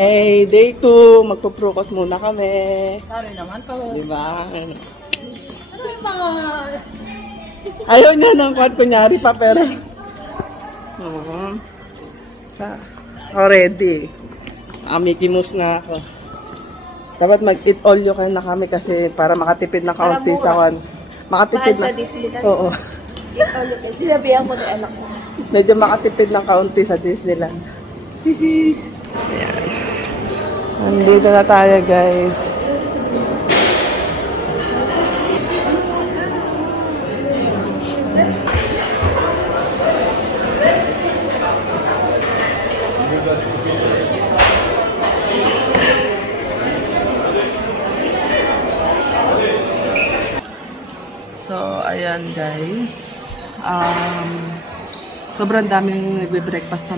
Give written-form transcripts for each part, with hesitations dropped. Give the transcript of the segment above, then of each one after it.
Hey, day 2. Magpo-procos muna kami. Sorry naman po. Diba? Ano ba? Ayaw niya ng kwan, kunyari pa, pero... Already. Mickey Mouse na ako. Dapat mag-eat all you can na kami kasi para makatipid na kaunti sa kwan. Makatipid na. Sa Disneyland? Oo. Eat all you can. Sinabihan ko na anak ko. Medyo makatipid ng kaunti sa Disneyland. Ayan. Nandito na tayo, guys. So, ayan, guys. Sobrang daming nagbe-breakfast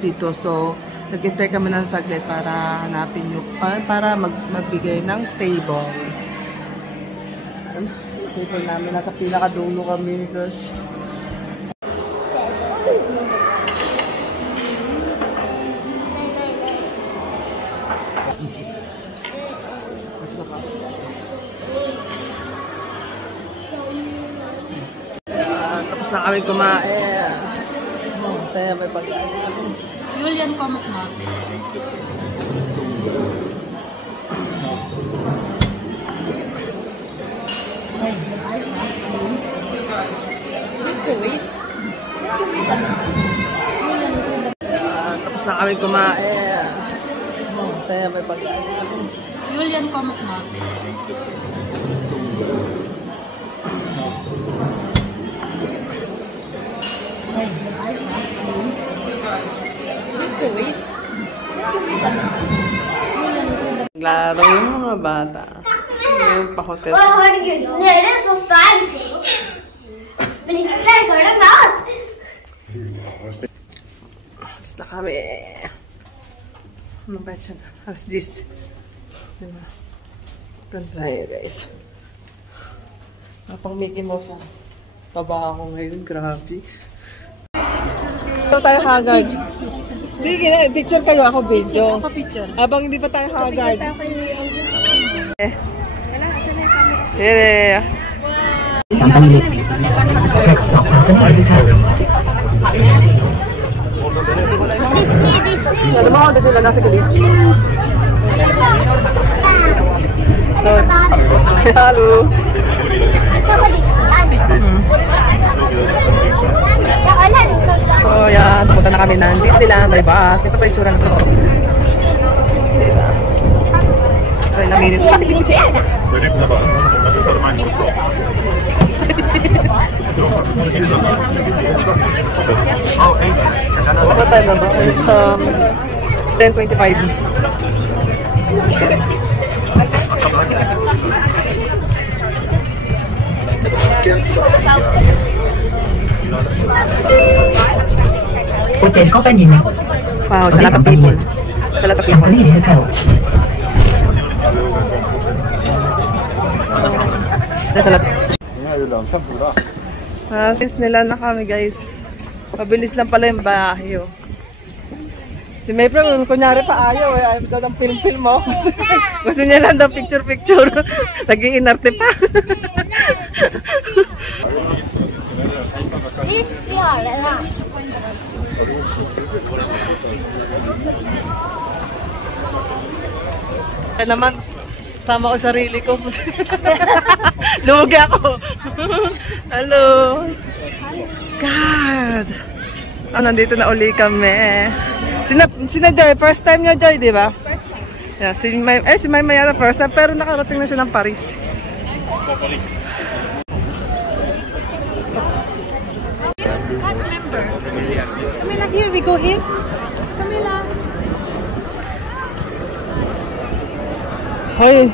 dito. So, naghintay kami ng saglit para hanapin yung para magbigay ng table. Table namin, nasa pinakadulo kami, guys. Mas nakapos. Tapos na kami kumain. Tayo may pag-aanin. Julian, kamas na. Tapos na kami kumain. Tayo may pag-aanin. Julian, kamas na. Laro yung mga bata. Yung pa-hotel. Tapos na kami. Ano ba ito na? Alas 10. Diba? Ganda yun, guys. Napang Mickey Mouse ah. Baba ako ngayon. Grabe. Ito tayo kagad. Sige na, picture kayo, ako video. Ako picture. Habang hindi pa tayo kagad. Yeah. Disney. Ano mo ako dito na nasa galit? So, hello. So, yan. Pupunta na kami ng Disneyland. May bus. Ito pa yung tsura na ito. Diba? So, ilang minutes pa. What time na ba? It's 10:25. Hotel Compagnie. Wow, it's a lot of people. It's a lot of people. There's a lot. Since nila na kami, guys. Mabilis lang pala yung bahay, oh. Si Maypro, kunyari pa ayaw, eh. Ayaw daw ng film-film, oh. Gusto niya lang daw picture-picture. Nag-iinarte pa. Kaya naman, kasama ko sarili ko. Lugi ako. Hello. God. Oh, nandito na uli kami. Sina Joy, first time niya, Joy, di ba? First time. Yeah, si May Mayara first time, pero nakarating na siya ng Paris. Cast member. Camila, here we go here. Camila. Hoy,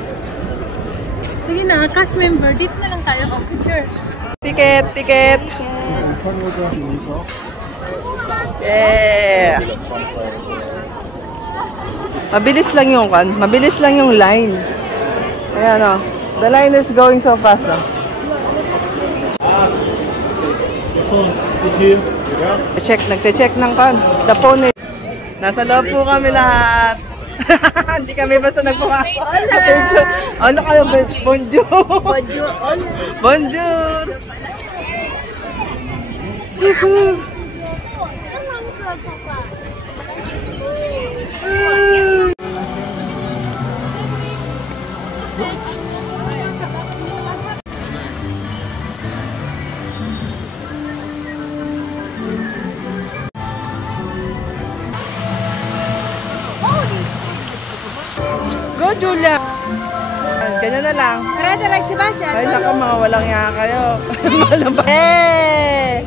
Sige na, cast member. Dito na lang tayo. Oh, picture. ticket. Yeah. Mabilis lang yung mabilis lang yung line. Ayan, oh. The line is going so fast, no? Nagche-check ng kan. The phone is Nasa loob po kami lahat. Hindi kami basta nagpapasok. Ano kayo? Bonjour. Bonjour. Bonjour. Go, Julia! Ganyan na lang. Tara, direct si Basha. Ay, naku, mga walang yaka kayo. Eh!